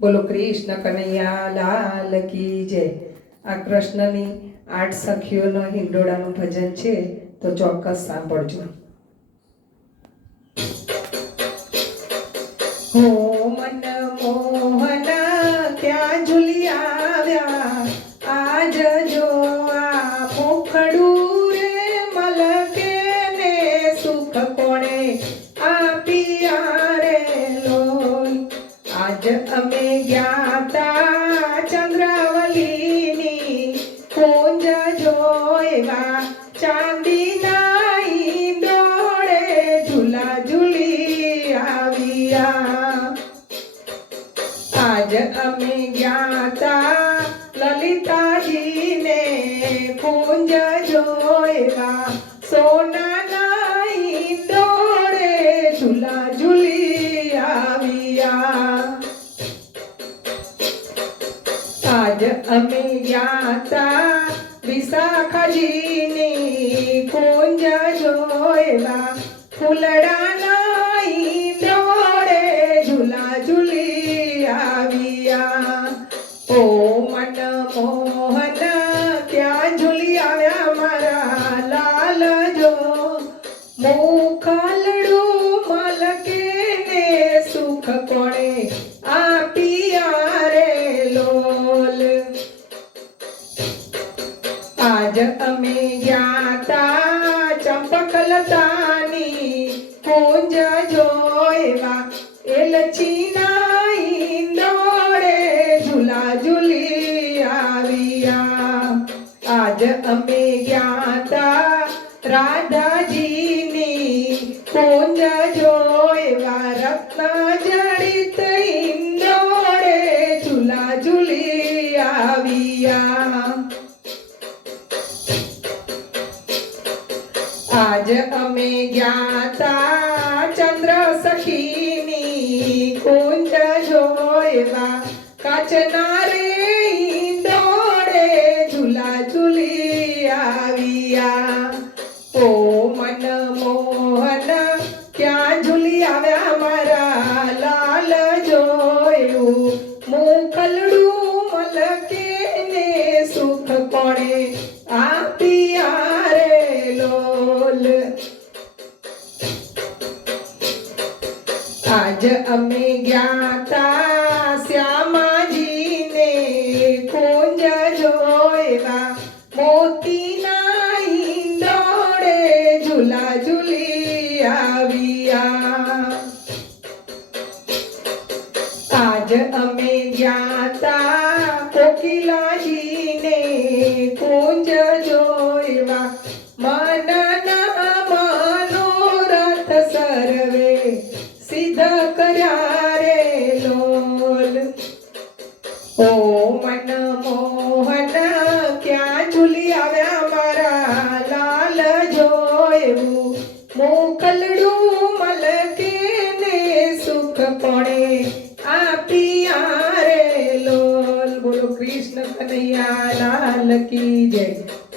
બોલો કૃષ્ણ કનૈયા, લાલ કી જય. આ કૃષ્ણની આઠ સખીઓનો હિંડોળાનું ભજન છે, તો ચોક્કસ સાંભળજો. હો મન અમે જ્ઞાતા ચંદ્રાવલીની કુંજ જોયવા ચાંદી નાઈ દોડે ઝૂલા ઝૂલી આવ્યા. આજ અમે જ્ઞાતા લલિતાજીને કુંજ જોયવા સોનાના આજ અમે જ્ઞાતા વિશાખાજીની કુંજ જોવા ફૂલડાના ઈંડોળે ઝૂલા ઝૂલી આવ્યા ઓ મન મોહન ક્યાં ઝૂલી આવ્યા મારા લાલ જો મુખલડું અમે જ્ઞાતા ચંપકલતાની કુંજ જોવા એલચીના દોડે ઝુલા ઝુલી આવ્યા. આજ અમે તા રાધાજીની કુંજ જોવા આજ અમે જ્ઞાતા ચંદ્ર સખીની કુંજ જોવા કાચના રે ઈંડોળે ઝૂલા ઝૂલી આવ્યા ઓ મન મોહન ક્યાં ઝૂલી આવ્યા મારા લાલ જોયું મુખલડું મલકે ને સુખ કોણે આપ્યા રે આજ અમે જ્ઞાતા શ્યામાજીને કુંજ જોવા મોતીના ઈંડોળે ઝુલા ઝુલી આવ્યા. આજ અમે ગયા કોકિલાજીને ઓ મન મોહન, ક્યાં ઝૂલી આવ્યા મારા લાલ જોયું મોકલડું મલકે ને સુખ પડે આપી આરે લોલ. બોલો કૃષ્ણ કનૈયા લાલ કી જય.